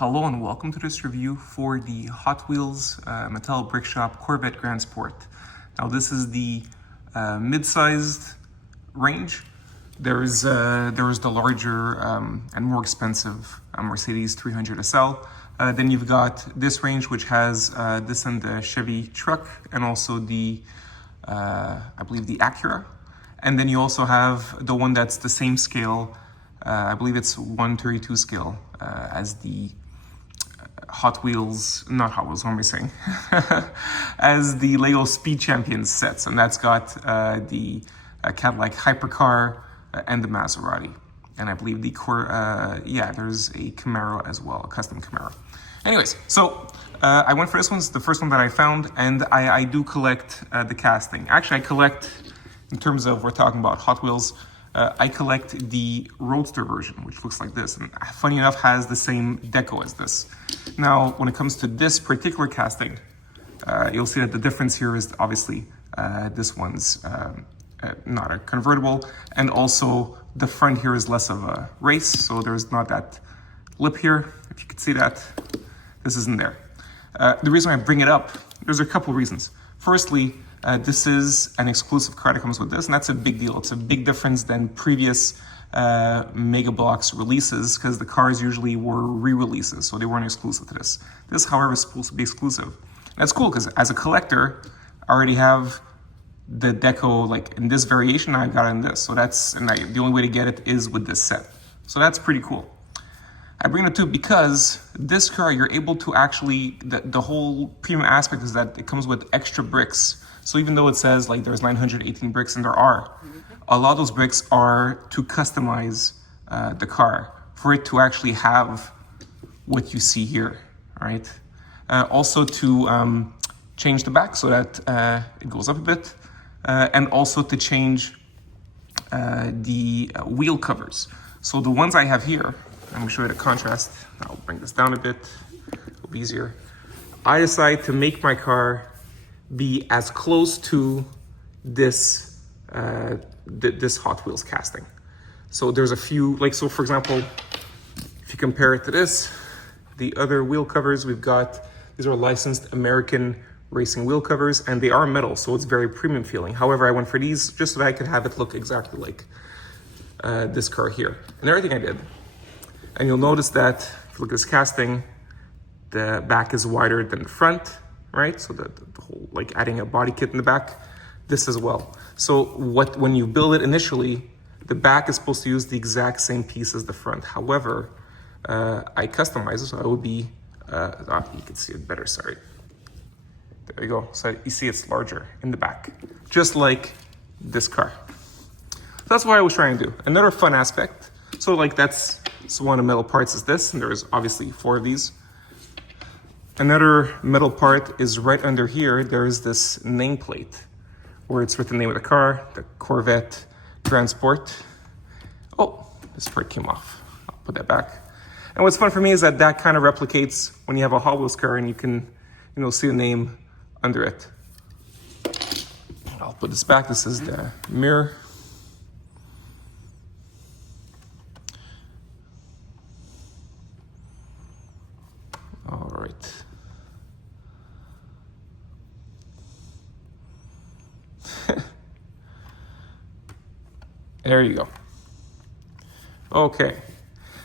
Hello and welcome to this review for the Hot Wheels Mattel Brick Shop Corvette Grand Sport. Now this is the mid-sized range. There's the larger and more expensive Mercedes 300 SL. Then you've got this range which has this and the Chevy truck and also the, I believe the Acura. And then you also have the one that's the same scale, I believe it's 1/32 scale as the Hot Wheels, not Hot Wheels, what am I saying? As the Lego Speed Champions sets, and that's got the Cadillac Hypercar and the Maserati. And I believe the there's a Camaro as well, a custom Camaro. Anyways, so I went for this one. It's the first one that I found, and I do collect the casting. Actually, I collect, in terms of we're talking about Hot Wheels, I collect the Roadster version, which looks like this, and funny enough has the same deco as this. Now, when it comes to this particular casting, you'll see that the difference here is obviously this one's not a convertible, and also the front here is less of a race, so there's not that lip here. If you could see that, this isn't there. The reason I bring it up, there's a couple reasons. Firstly, this is an exclusive car that comes with this, and that's a big deal. It's a big difference than previous Mega Bloks releases, because the cars usually were re-releases, so they weren't exclusive to this. This, however, is supposed to be exclusive. And that's cool, because as a collector, I already have the deco, like in this variation, I got it in this. So that's, the only way to get it is with this set. So that's pretty cool. I bring it up too because this car, you're able to actually, the whole premium aspect is that it comes with extra bricks. So even though it says like there's 918 bricks, and there are, a lot of those bricks are to customize the car for it to actually have what you see here, all right? Also to change the back so that it goes up a bit, and also to change the wheel covers. So the ones I have here, I'm gonna show you the contrast. I'll bring this down a bit, it'll be easier. I decided to make my car be as close to this this Hot Wheels casting. So there's a few, like, so for example, if you compare it to this, the other wheel covers we've got, these are licensed American racing wheel covers, and they are metal, so it's very premium feeling. However, I went for these just so that I could have it look exactly like this car here, and everything I did. And you'll notice that if you look at this casting, the back is wider than the front, right? So the whole, like adding a body kit in the back, this as well. So when you build it initially, the back is supposed to use the exact same piece as the front. However, I customized it, so I would be, you can see it better, sorry. There you go, so you see it's larger in the back, just like this car. So that's what I was trying to do. Another fun aspect, so like so one of the metal parts is this, and there's obviously 4 of these. Another metal part is right under here. There's this nameplate where it's written the name of the car, the Corvette Grand Sport. Oh, this part came off. I'll put that back. And what's fun for me is that kind of replicates when you have a Hot Wheels car and you can, see the name under it. I'll put this back. This is the mirror. All right. There you go. Okay.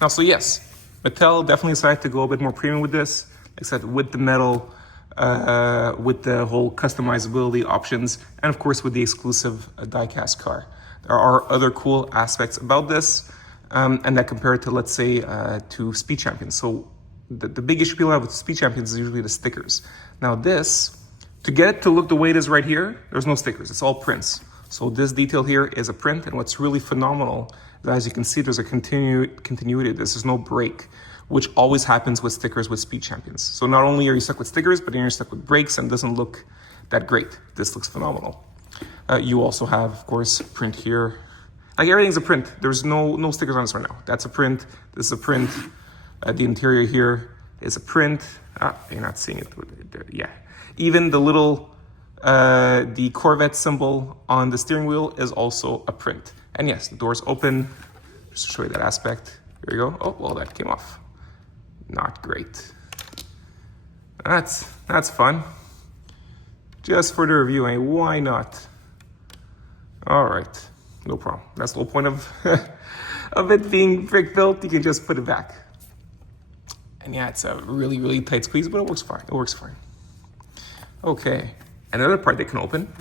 Now, so yes, Mattel definitely decided to go a bit more premium with this, like I said, with the metal, with the whole customizability options, and of course with the exclusive die-cast car. There are other cool aspects about this, and that compared to, let's say, to Speed Champions. So the big issue people have with Speed Champions is usually the stickers. Now this, to get it to look the way it is right here, there's no stickers, it's all prints. So this detail here is a print, and what's really phenomenal is, as you can see, there's a continuity. This is no break, which always happens with stickers with Speed Champions. So not only are you stuck with stickers, but then you're stuck with breaks, and it doesn't look that great. This looks phenomenal. You also have, of course, print here. Like, everything's a print. There's no stickers on this right now. That's a print. This is a print. The interior here is a print. You're not seeing it. Yeah. Even the little, the Corvette symbol on the steering wheel is also a print. And yes, the doors open. Just to show you that aspect. Here you go. Oh, well, that came off. not great. That's fun. Just for the review, eh? Why not? All right, no problem. That's the whole point of of it being brick built. You can just put it back. And yeah, it's a really, really tight squeeze, but it works fine. It works fine. Okay, another part that can open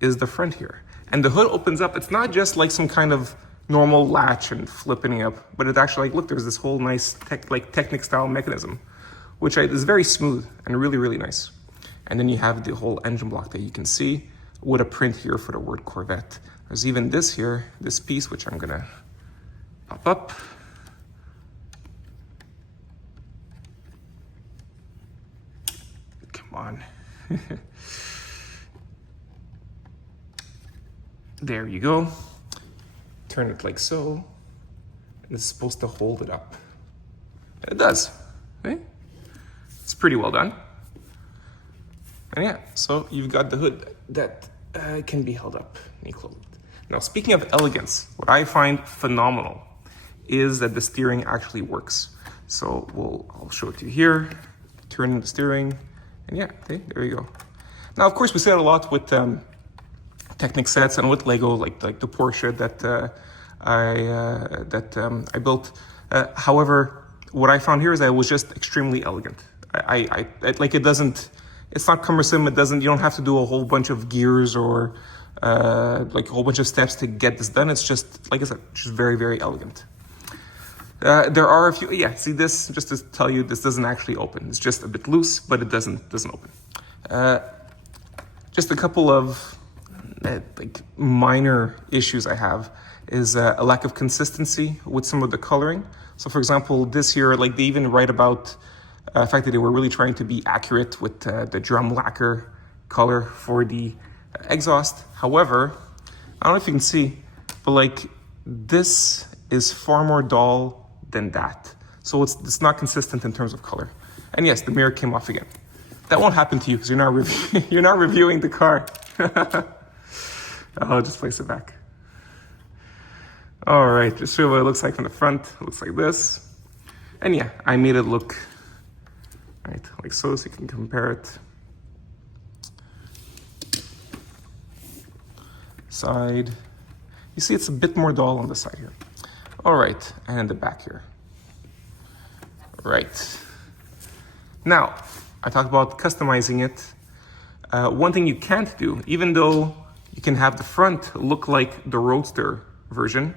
is the front here. And the hood opens up. It's not just like some kind of normal latch and flipping up, but it actually, like, look, there's this whole nice Technic style mechanism, which is very smooth and really, really nice. And then you have the whole engine block that you can see with a print here for the word Corvette. There's even this here, this piece, which I'm gonna pop up. Come on. There you go. Turn it like so. And it's supposed to hold it up. And it does. Okay? It's pretty well done. And yeah, so you've got the hood that can be held up and you close it. Now, speaking of elegance, what I find phenomenal is that the steering actually works. So I'll show it to you here. Turning the steering, and yeah, okay, there you go. Now, of course, we say it a lot with Technic sets and with Lego, like the Porsche that I built. However, what I found here is that it was just extremely elegant. I like it doesn't. It's not cumbersome. It doesn't. You don't have to do a whole bunch of gears or like a whole bunch of steps to get this done. It's just, like I said, just very, very elegant. There are a few. Yeah, see this. Just to tell you, this doesn't actually open. It's just a bit loose, but it doesn't open. Just a couple of like minor issues I have is a lack of consistency with some of the coloring. So, for example, this here, like they even write about the fact that they were really trying to be accurate with the drum lacquer color for the exhaust. However, I don't know if you can see, but like this is far more dull than that. So it's not consistent in terms of color. And yes, the mirror came off again. That won't happen to you because you're not reviewing the car. I'll just place it back. All right, just show you what it looks like from the front. It looks like this. And yeah, I made it look right like so you can compare it. Side. You see it's a bit more dull on the side here. All right, and the back here. Right. Now, I talked about customizing it. One thing you can't do, even though you can have the front look like the Roadster version.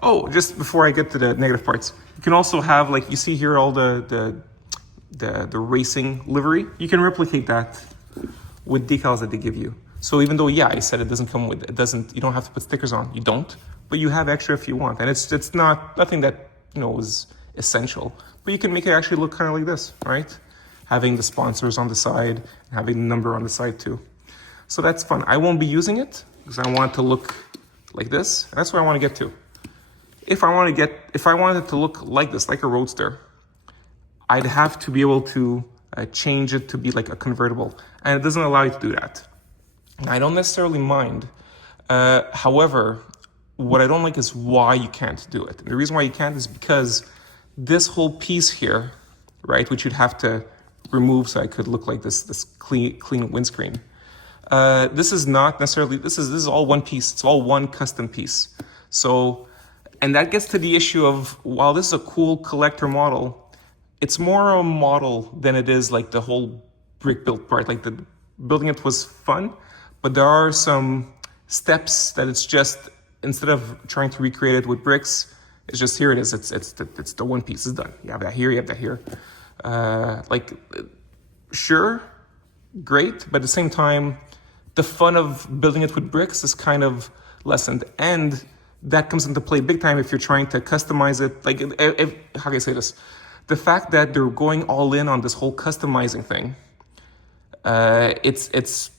Oh, just before I get to the negative parts, you can also have, like you see here, all the racing livery. You can replicate that with decals that they give you. So even though, yeah, I said it doesn't come with, you don't have to put stickers on. You don't, but you have extra if you want. And it's nothing that, is essential, but you can make it actually look kind of like this, right? Having the sponsors on the side, and having the number on the side too. So that's fun. I won't be using it because I want it to look like this. And that's where I want to get to. If I wanted it to look like this, like a Roadster, I'd have to be able to change it to be like a convertible. And it doesn't allow you to do that. I don't necessarily mind. However, what I don't like is why you can't do it. And the reason why you can't is because this whole piece here, right, which you'd have to remove so I could look like this clean windscreen. This is not necessarily, this is all one piece. It's all one custom piece. So, and that gets to the issue of, while this is a cool collector model, it's more a model than it is like the whole brick built part. Like the building it was fun, but there are some steps that it's just, instead of trying to recreate it with bricks, it's just, here it is. It's the one piece. It's done. You have that here. You have that here. Sure, great, but at the same time, the fun of building it with bricks is kind of lessened, and that comes into play big time if you're trying to customize it. Like, how can I say this? The fact that they're going all in on this whole customizing thing, it's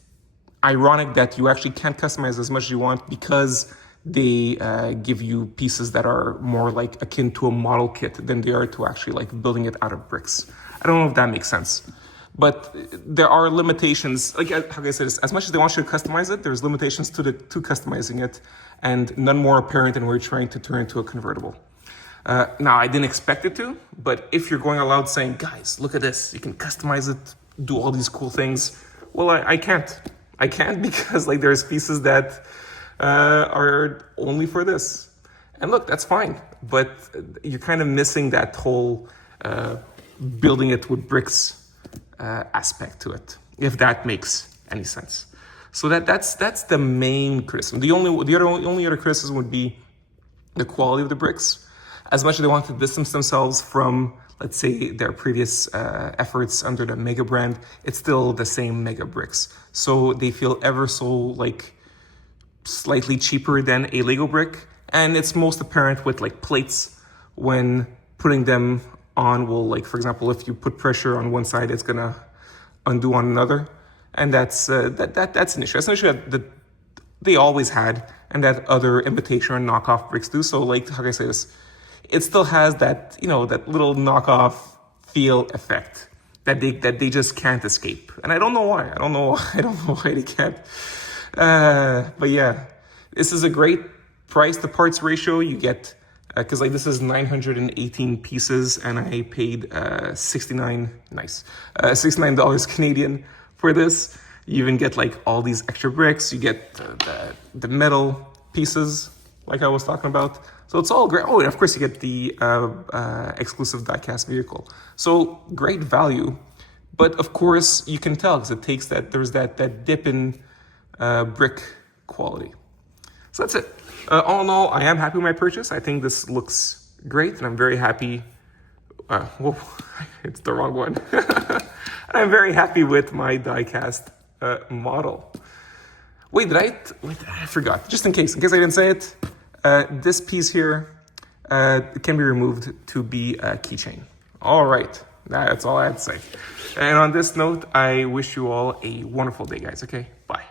ironic that you actually can't customize as much as you want because they give you pieces that are more like akin to a model kit than they are to actually like building it out of bricks. I don't know if that makes sense. But there are limitations, like how can I say this? As much as they want you to customize it, there's limitations to customizing it, and none more apparent than we're trying to turn into a convertible. Now, I didn't expect it to, but if you're going aloud saying, guys, look at this, you can customize it, do all these cool things. Well, I can't. I can't because like there's pieces that are only for this. And look, that's fine, but you're kind of missing that whole building it with bricks aspect to it, if that makes any sense. So that's the main criticism. The only other criticism would be the quality of the bricks. As much as they want to distance themselves from, let's say, their previous efforts under the Mega brand, it's still the same Mega bricks. So they feel ever so like slightly cheaper than a Lego brick. And it's most apparent with like plates when putting them on will, like, for example, if you put pressure on one side, it's gonna undo on another. And that's an issue. That's an issue that they always had, and that other imitation or knockoff bricks do. So like, how can I say this? It still has that, that little knockoff feel effect that they just can't escape. And I don't know why. I don't know why they can't. But yeah, this is a great price to parts ratio. You get, because like this is 918 pieces and I paid $69 Canadian for this. You even get like all these extra bricks. You get the metal pieces like I was talking about. So it's all great. Oh, and of course you get the exclusive diecast vehicle. So great value. But of course you can tell because it takes there's that dip in brick quality. So that's it. All in all, I am happy with my purchase. I think this looks great and I'm very happy. Whoa, it's the wrong one. I'm very happy with my diecast model. Wait, I forgot. Just in case I didn't say it, this piece here can be removed to be a keychain. All right, that's all I had to say. And on this note, I wish you all a wonderful day, guys. Okay, bye.